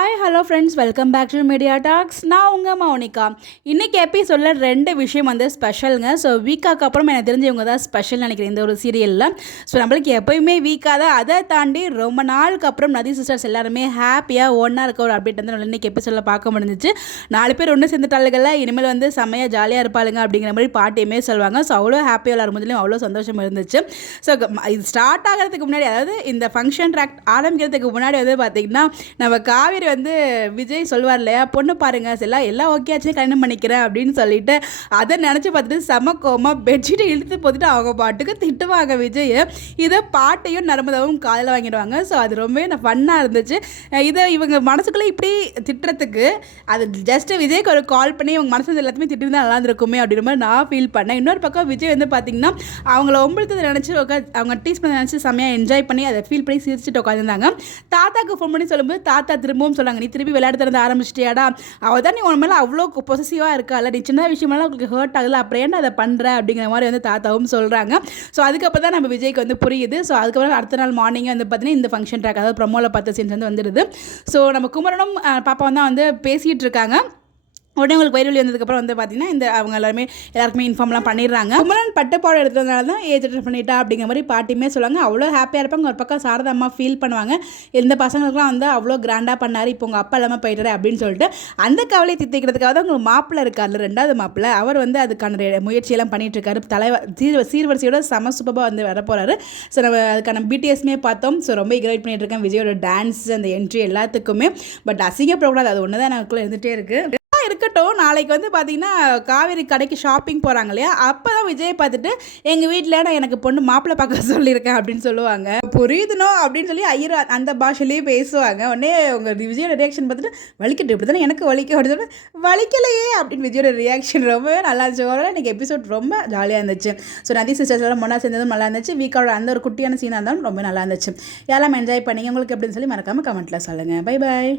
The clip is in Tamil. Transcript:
Hi hello friends, welcome back to media talks. நான் உங்கள் மௌனிகா. இன்றைக்கி எபிசோடில் 2 விஷயம் வந்து ஸ்பெஷலுங்க. ஸோ வீக்காக்கு அப்புறம் எனக்கு தெரிஞ்சவங்க தான் ஸ்பெஷல் நினைக்கிறேன் இந்த ஒரு சீரியலில். ஸோ நம்மளுக்கு எப்போயுமே வீக்காக தான், அதை தாண்டி ரொம்ப நாளுக்கு அப்புறம் நதி சிஸ்டர்ஸ் எல்லாருமே ஹாப்பியாக ஒன்றா இருக்க ஒரு அப்டேட் வந்து நம்ம இன்றைக்கி எபிசோடில் பார்க்க முடிஞ்சிச்சு. 4 பேர் ஒன்று சேர்ந்துட்டாளுகளில் இனிமேல் வந்து செம்மையாக ஜாலியாக இருப்பாளுங்க அப்படிங்கிற மாதிரி பாட்டியுமே சொல்லுவாங்க. ஸோ அவ்வளோ ஹாப்பியாக எல்லாரும் முதலையும் அவ்வளோ சந்தோஷம் இருந்துச்சு. ஸோ இது ஸ்டார்ட் ஆகிறதுக்கு முன்னாடி, அதாவது இந்த ஃபங்க்ஷன் ட்ராக்ட் ஆரம்பிக்கிறதுக்கு முன்னாடி வந்து பார்த்திங்கன்னா நம்ம காவேரி வந்து விஜய் சொல்வார் இல்லையா, பொண்ணு பாருங்க எல்லாம் ஓகே ஆச்சு கல்யாணம் பண்ணிக்கிறேன் அப்படின்னு சொல்லிட்டு அதை நினச்சி பார்த்துட்டு செம கோமா பெட்ஷீட்டை இழுத்து போட்டுட்டு அவங்க பாட்டுக்கு திட்டுவாங்க விஜய். இதை பாட்டையும் நர்மதாவும் காதில் வாங்கிடுவாங்க. ஸோ அது ரொம்பவே ஃபன்னாக இருந்துச்சு. இதை இவங்க மனசுக்குள்ளே இப்படி திட்டுறதுக்கு அது ஜஸ்ட்டு விஜய்க்கு ஒரு கால் பண்ணி இவங்க மனசு எல்லாத்தையுமே திட்டிருந்தா நல்லா இருந்திருக்குமே அப்படின்ற மாதிரி நான் ஃபீல் பண்ணேன். இன்னொரு பக்கம் விஜய் வந்து பார்த்திங்கன்னா அவங்கள ஒம்பளத்தை நினச்சி அவங்க டீஸ் பண்ணி நினச்சி செம்மையாக என்ஜாய் பண்ணி அதை ஃபீல் பண்ணி சிரிச்சுட்டு உட்காந்துருந்தாங்க. தாத்தாக்கு ஃபோன் பண்ணி சொல்லும்போது தாத்தா திரும்பவும் சொன்னாங்க, நீ திருப்பி விளையாட திறந்து ஆரம்பிச்சிட்டியாடா, அவள் தான் நீ உன் மேலே அவ்வளோ பொசசிவாக இருக்கால, நீ சின்ன விஷயமெல்லாம் உங்களுக்கு ஹர்ட் ஆகல, அப்புறம் ஏன்டா அதை பண்ணுற அப்படிங்கிற மாதிரி வந்து தாத்தாவும் சொல்கிறாங்க. ஸோ அதுக்கப்புறம் தான் நம்ம விஜய்க்கு வந்து புரியுது. ஸோ அதுக்கப்புறம் அடுத்த நாள் மார்னிங்கே வந்து பார்த்தீங்கன்னா இந்த ஃபங்க்ஷன் ட்ராக், அதாவது ப்ரமோவில் பார்த்த சீன்ஸ் வந்து வந்துடுது. ஸோ நம்ம குமரனும் பாப்பாவும் தான் வந்து பேசிகிட்டு இருக்காங்க. உடனே உங்களுக்கு வயிறு வலி வந்ததுக்கப்புறம் வந்து பார்த்திங்கன்னா இந்த அவங்க எல்லாருக்குமே இன்ஃபார்ம்லாம் பண்ணிடுறாங்க. குமரன் பட்டுப்பாடு எடுத்ததுனால தான் ஏஜ் அட்டன் பண்ணிட்டா அப்படிங்கிற மாதிரி பாட்டியுமே சொல்லுவாங்க. அவ்வளோ ஹாப்பியாக இருப்பாங்க. ஒரு பக்கம் சாரதா அம்மா ஃபீல் பண்ணுவாங்க, இந்த பசங்களுக்குலாம் வந்து அவ்வளோ கிராண்டாக பண்ணார், இப்போ உங்கள் அப்பா இல்லாமல் போயிட்டாரு அப்படின்னு சொல்லிட்டு அந்த கவலையை தித்திக்கிறதுக்காக தான் உங்களுக்கு மாப்பிள்ளை இருக்கார்ல, 2வது மாப்பிள்ளை, அவர் வந்து அதுக்கான முயற்சியெல்லாம் பண்ணிகிட்டு இருக்காரு. சீர்வரிசையோட செம சூப்பராக வந்து வர போகிறாரு. ஸோ நம்ம அதுக்கான பிடிஎஸ்மே பார்த்தோம். ஸோ ரொம்ப எக்ஸைட் பண்ணிகிட்டு இருக்கேன் விஜயோட டான்ஸ், அந்த என்ட்ரி எல்லாத்துக்குமே. பட் அசிங்கப்படக்கூடாது, அது ஒன்று தான் எனக்குள்ளே இருந்துகிட்டே இருக்குது. இருக்கட்டும், நாளைக்கு வந்து பார்த்தீங்கன்னா காவேரி கடைக்கு ஷாப்பிங் போகிறாங்க இல்லையா, அப்போ தான் விஜய் பார்த்துட்டு எங்கள் வீட்டில் நான் எனக்கு பொண்ணு மாப்பிள்ளை பார்க்க சொல்லியிருக்கேன் அப்படின்னு சொல்லுவாங்க. புரியுதுனோ அப்படின்னு சொல்லி ஐயர் அந்த பாஷையிலேயே பேசுவாங்க. உடனே உங்கள் விஜயோட ரியாக்ஷன் பார்த்துட்டு வலிக்கட்டு இப்படி தானே எனக்கு வலிக்க அப்படின்னு சொல்லி வலிக்கலையே அப்படின்னு விஜயோட ரியாக்ஷன் ரொம்பவே நல்லா இருந்துச்சு. ஓரளவு இன்றைக்கி எபிசோட் ரொம்ப ஜாலியாக இருந்துச்சு. ஸோ நதி சிஸ்டர்ஸ் எல்லாம் ஒன்றா சேர்ந்ததும் நல்லா இருந்துச்சு. வீக்கோட அந்த ஒரு குட்டியான சீனாக இருந்தாலும் ரொம்ப நல்லா இருந்துச்சு. எல்லாம் என்ஜாய் பண்ணிங்க. உங்களுக்கு எப்படின்னு சொல்லி மறக்காமல் கமெண்ட்டில் சொல்லுங்கள். Bye bye.